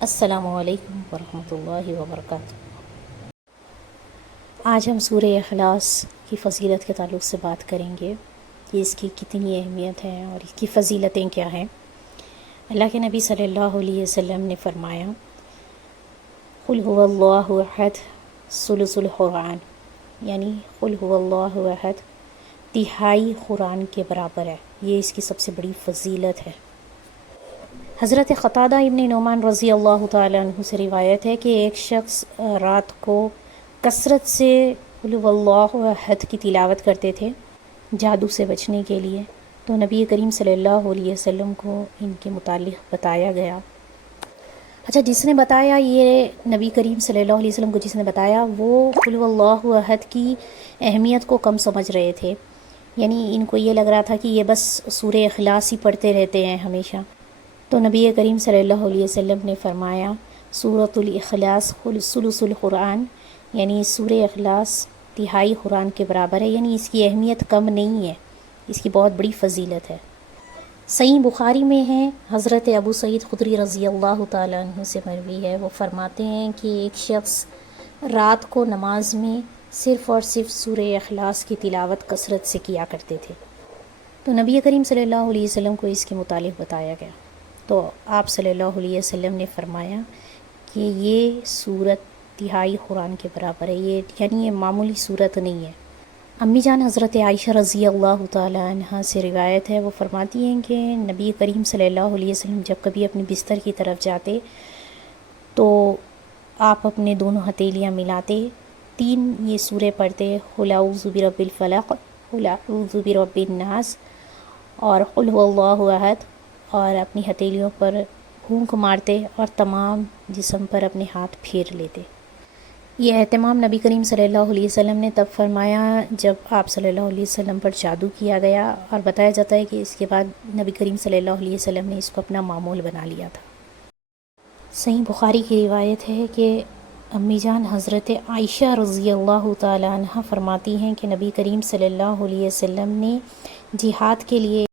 السلام علیکم ورحمۃ اللہ وبرکاتہ۔ آج ہم سورہ اخلاص کی فضیلت کے تعلق سے بات کریں گے کہ اس کی کتنی اہمیت ہے اور اس کی فضیلتیں کیا ہیں۔ اللہ کے نبی صلی اللہ علیہ وسلم نے فرمایا، قل هو اللہ احد ثلث القرآن، یعنی قل هو اللہ احد تہائی قرآن کے برابر ہے۔ یہ اس کی سب سے بڑی فضیلت ہے۔ حضرت قتادہ ابن نعمان رضی اللہ تعالیٰ عنہ سے روایت ہے کہ ایک شخص رات کو کثرت سے قل هو اللہ احد کی تلاوت کرتے تھے جادو سے بچنے کے لیے، تو نبی کریم صلی اللہ علیہ وسلم کو ان کے متعلق بتایا گیا۔ اچھا، جس نے بتایا، یہ نبی کریم صلی اللہ علیہ وسلم کو جس نے بتایا، وہ قل هو اللہ احد کی اہمیت کو کم سمجھ رہے تھے، یعنی ان کو یہ لگ رہا تھا کہ یہ بس سورہ اخلاص ہی پڑھتے رہتے ہیں ہمیشہ۔ تو نبی کریم صلی اللہ علیہ وسلم نے فرمایا، سورۃ الاخلاص ثلث القرآن، یعنی سورہ اخلاص تہائی قرآن کے برابر ہے، یعنی اس کی اہمیت کم نہیں ہے، اس کی بہت بڑی فضیلت ہے۔ صحیح بخاری میں ہے، حضرت ابو سعید خدری رضی اللہ تعالیٰ عنہ سے مروی ہے، وہ فرماتے ہیں کہ ایک شخص رات کو نماز میں صرف اور صرف سورہ اخلاص کی تلاوت کثرت سے کیا کرتے تھے، تو نبی کریم صلی اللہ علیہ وسلم کو اس کے متعلق بتایا گیا، تو آپ صلی اللہ علیہ وسلم نے فرمایا کہ یہ صورت تہائی قرآن کے برابر ہے، یعنی یہ معمولی صورت نہیں ہے۔ امی جان حضرت عائشہ رضی اللہ تعالی عنہ سے روایت ہے، وہ فرماتی ہیں کہ نبی کریم صلی اللہ علیہ وسلم جب کبھی اپنے بستر کی طرف جاتے تو آپ اپنے دونوں ہتھیلیاں ملاتے، 3 یہ سورے پڑھتے، قل اعوذ برب الفلق، قل اعوذ برب الناس اور قل هو اللہ احد، اور اپنی ہتھیلیوں پر پھونک مارتے اور تمام جسم پر اپنے ہاتھ پھیر لیتے۔ یہ اہتمام نبی کریم صلی اللہ علیہ وسلم نے تب فرمایا جب آپ صلی اللہ علیہ وسلم پر جادو کیا گیا، اور بتایا جاتا ہے کہ اس کے بعد نبی کریم صلی اللہ علیہ وسلم نے اس کو اپنا معمول بنا لیا تھا۔ صحیح بخاری کی روایت ہے کہ امی جان حضرت عائشہ رضی اللہ تعالی عنہ فرماتی ہیں کہ نبی کریم صلی اللہ علیہ وسلم نے جہاد کے لیے،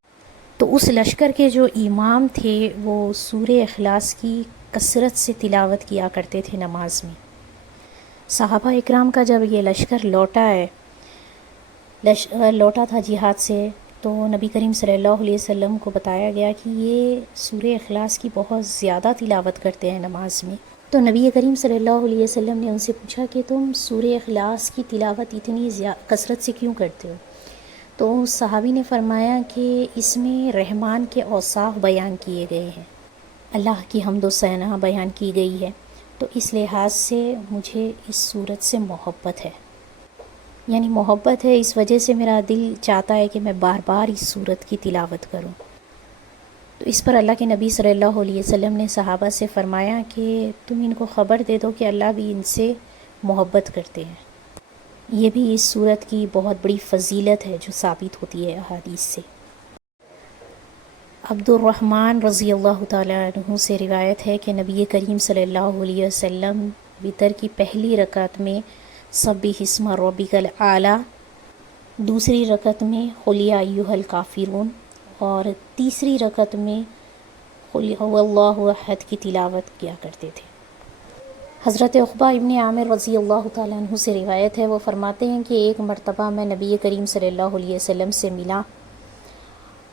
تو اس لشکر کے جو امام تھے وہ سورہ اخلاص کی کثرت سے تلاوت کیا کرتے تھے نماز میں۔ صحابہ اکرام کا جب یہ لشکر لوٹا تھا جہاد سے، تو نبی کریم صلی اللہ علیہ وسلم کو بتایا گیا کہ یہ سورہ اخلاص کی بہت زیادہ تلاوت کرتے ہیں نماز میں، تو نبی کریم صلی اللہ علیہ وسلم نے ان سے پوچھا کہ تم سورہ اخلاص کی تلاوت اتنی کثرت سے کیوں کرتے ہو؟ تو اس صحابی نے فرمایا کہ اس میں رحمان کے اوصاف بیان کیے گئے ہیں، اللہ کی حمد و ثنا بیان کی گئی ہے، تو اس لحاظ سے مجھے اس صورت سے محبت ہے، یعنی محبت ہے، اس وجہ سے میرا دل چاہتا ہے کہ میں بار بار اس صورت کی تلاوت کروں۔ تو اس پر اللہ کے نبی صلی اللہ علیہ وسلم نے صحابہ سے فرمایا کہ تم ان کو خبر دے دو کہ اللہ بھی ان سے محبت کرتے ہیں۔ یہ بھی اس صورت کی بہت بڑی فضیلت ہے جو ثابت ہوتی ہے احادیث سے۔ عبد الرحمن رضی اللہ تعالیٰ عنہ سے روایت ہے کہ نبی کریم صلی اللہ علیہ وسلم وتر کی پہلی رکعت میں سبح اسم ربک الاعلی، دوسری رکعت میں قل یا ایھا الکافرون، اور تیسری رکعت میں قل هو اللہ احد کی تلاوت کیا کرتے تھے۔ حضرت عقبہ ابن عامر رضی اللہ تعالیٰ عنہ سے روایت ہے، وہ فرماتے ہیں کہ ایک مرتبہ میں نبی کریم صلی اللہ علیہ وسلم سے ملا،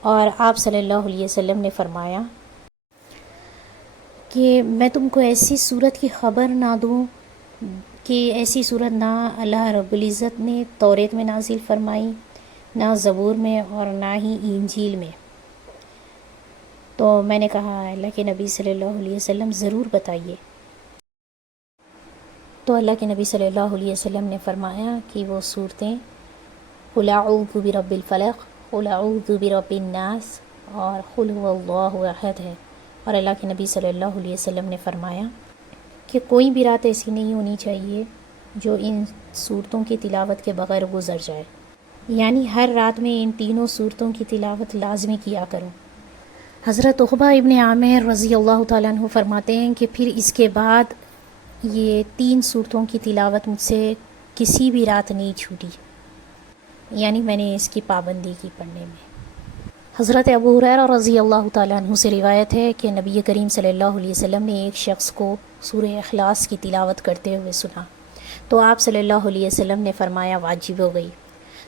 اور آپ صلی اللہ علیہ وسلم نے فرمایا کہ میں تم کو ایسی صورت کی خبر نہ دوں کہ ایسی صورت نہ اللہ رب العزت نے توریت میں نازل فرمائی، نہ زبور میں، اور نہ ہی انجیل میں۔ تو میں نے کہا اللہ کے نبی صلی اللہ علیہ وسلم ضرور بتائیے، تو اللہ کے نبی صلی اللہ علیہ وسلم نے فرمایا کہ وہ صورتیں قل اعوذ برب الفلق، قل اعوذ برب الناس اور قل هو اللہ احد ہے، اور اللہ کے نبی صلی اللہ علیہ وسلم نے فرمایا کہ کوئی بھی رات ایسی نہیں ہونی چاہیے جو ان صورتوں کی تلاوت کے بغیر گزر جائے، یعنی ہر رات میں ان تینوں صورتوں کی تلاوت لازمی کیا کرو۔ حضرت عقبہ ابن عامر رضی اللہ تعالیٰ عنہ فرماتے ہیں کہ پھر اس کے بعد یہ 3 صورتوں کی تلاوت مجھ سے کسی بھی رات نہیں چھوٹی، یعنی میں نے اس کی پابندی کی پڑھنے میں۔ حضرت ابو ہریرہ رضی اللہ تعالیٰ عنہ سے روایت ہے کہ نبی کریم صلی اللہ علیہ وسلم نے ایک شخص کو سورہ اخلاص کی تلاوت کرتے ہوئے سنا تو آپ صلی اللہ علیہ وسلم نے فرمایا واجب ہو گئی۔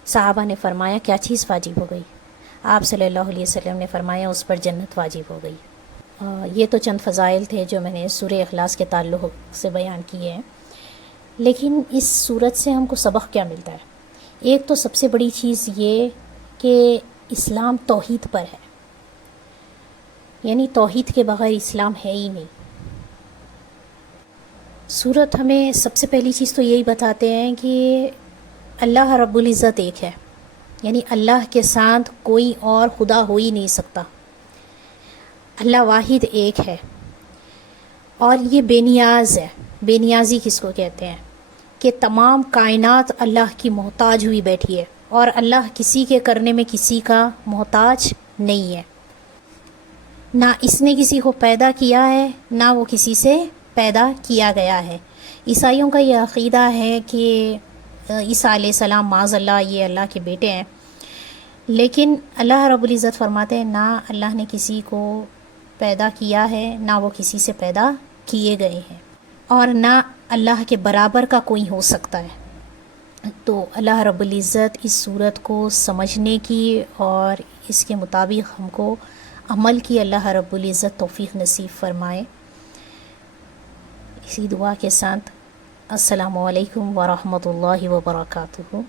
صحابہ نے فرمایا کیا چیز واجب ہو گئی؟ آپ صلی اللہ علیہ وسلم نے فرمایا اس پر جنت واجب ہو گئی۔ یہ تو چند فضائل تھے جو میں نے سورہ اخلاص کے تعلق سے بیان کیے ہیں، لیکن اس صورت سے ہم کو سبق کیا ملتا ہے؟ ایک تو سب سے بڑی چیز یہ کہ اسلام توحید پر ہے، یعنی توحید کے بغیر اسلام ہے ہی نہیں۔ سورت ہمیں سب سے پہلی چیز تو یہی بتاتے ہیں کہ اللہ رب العزت ایک ہے، یعنی اللہ کے ساتھ کوئی اور خدا ہو ہی نہیں سکتا، اللہ واحد ایک ہے، اور یہ بے نیاز ہے۔ بے نیازی کس کو کہتے ہیں؟ کہ تمام کائنات اللہ کی محتاج ہوئی بیٹھی ہے، اور اللہ کسی کے کرنے میں کسی کا محتاج نہیں ہے، نہ اس نے کسی کو پیدا کیا ہے نہ وہ کسی سے پیدا کیا گیا ہے۔ عیسائیوں کا یہ عقیدہ ہے کہ عیسیٰ علیہ السلام معاذ اللہ یہ اللہ کے بیٹے ہیں، لیکن اللہ رب العزت فرماتے ہیں نہ اللہ نے کسی کو پیدا کیا ہے نہ وہ کسی سے پیدا کیے گئے ہیں، اور نہ اللہ کے برابر کا کوئی ہو سکتا ہے۔ تو اللہ رب العزت اس صورت کو سمجھنے کی اور اس کے مطابق ہم کو عمل کی اللہ رب العزت توفیق نصیب فرمائے۔ اسی دعا کے ساتھ السلام علیکم ورحمۃ اللہ وبرکاتہ۔